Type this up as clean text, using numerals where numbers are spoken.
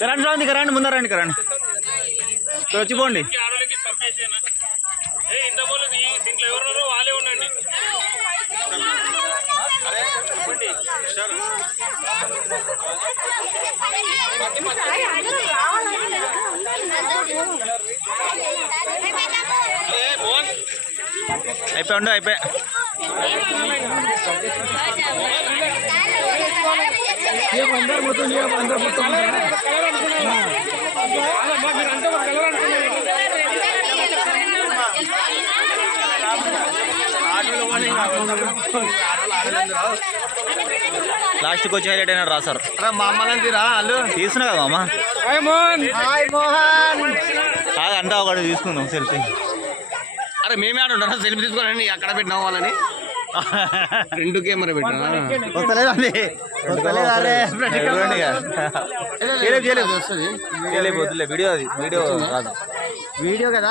Current రాండి current ముందరండి current ఇక్కడ వచ్చిపోండి. అయిపోయి అయిపోయా లాస్ట్కి వచ్చి హైలైట్ అయినా రాసారు. తీసుకున్నా కదా మామ అంతా ఒకటి తీసుకుందాం సెల్ఫీ. అరే మేమే ఆడ ఉంటారా సెల్ఫీ తీసుకోవాలని అక్కడ పెట్టినా వాళ్ళని 2 కెమెరా పెట్టినా వీడియో అది వీడియో కాదు వీడియో కదా.